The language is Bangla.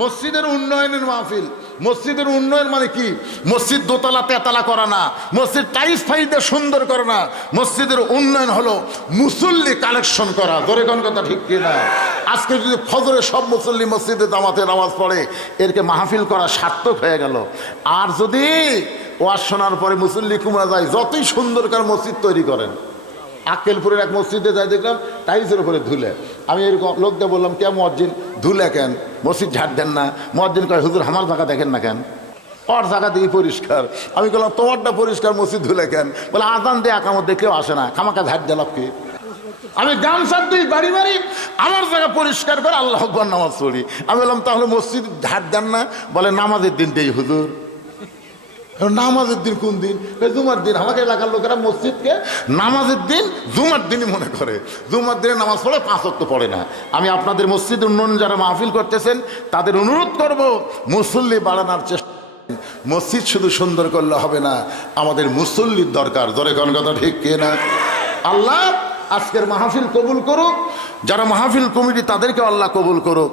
মসজিদের উন্নয়নের মাহফিল। মসজিদের উন্নয়ন মানে কি? মসজিদ দোতলা তেতলা করা না, মসজিদ টাইলস ফাইল দিয়ে সুন্দর করা না। মসজিদের উন্নয়ন হলো মুসল্লি কালেকশন করা। ধরে কোন কথা ঠিক কিনা? আজকে যদি ফজরে সব মুসল্লি মসজিদে জামাতে নামাজ পড়ে, এরকে মাহফিল করা সার্থক হয়ে গেল। আর যদি ওয়াজ শোনার পরে মুসল্লি কমে যায়, যতই সুন্দর করে মসজিদ তৈরি করেন। আক্কেলপুরের এক মসজিদে যাই, দেখলাম টাইলসের উপরে ধুলে। আমি এরকম লোকদের বললাম, কে মুয়াজ্জিন ধুলে কেন, মসজিদ ঝাড় দেন না? মুয়াজ্জিন কয়, হুজুর আমার জায়গা দেখেন না কেন, ওর জায়গা দিয়ে পরিষ্কার। আমি বললাম, তোমারটা পরিষ্কার, মসজিদ ধুলে কেন? বলে আজান দিয়ে একামত দেখেও আসে না, খামাকা ঝাড় দিলাম কি? আমি গামছা দিই বাড়ি বাড়ি, আমার জায়গা পরিষ্কার করে আল্লাহ আকবার নামাজ পড়ি। আমি বললাম, তাহলে মসজিদ ঝাড় দেন না? বলে নামাজের দিন দেই হুজুর। নামাজের দিন কোন দিন? জুমার দিন। আমাকে এলাকার লোকেরা মসজিদকে নামাজের দিন জুমার দিনই মনে করে। জুমার দিনে নামাজ পড়ে, 5 ওয়াক্ত পড়ে না। আমি আপনাদের মসজিদ উন্নয়ন যারা মাহফিল করতেছেন তাদের অনুরোধ করব, মুসল্লি বাড়ানোর চেষ্টা। মসজিদ শুধু সুন্দর করলে হবে না, আমাদের মুসল্লির দরকার। ধরে কোন কথা ঠিক কিনা? আল্লাহ আজকের মাহফিল কবুল করুক, যারা মাহফিল কমিটি তাদেরকে আল্লাহ কবুল করুক।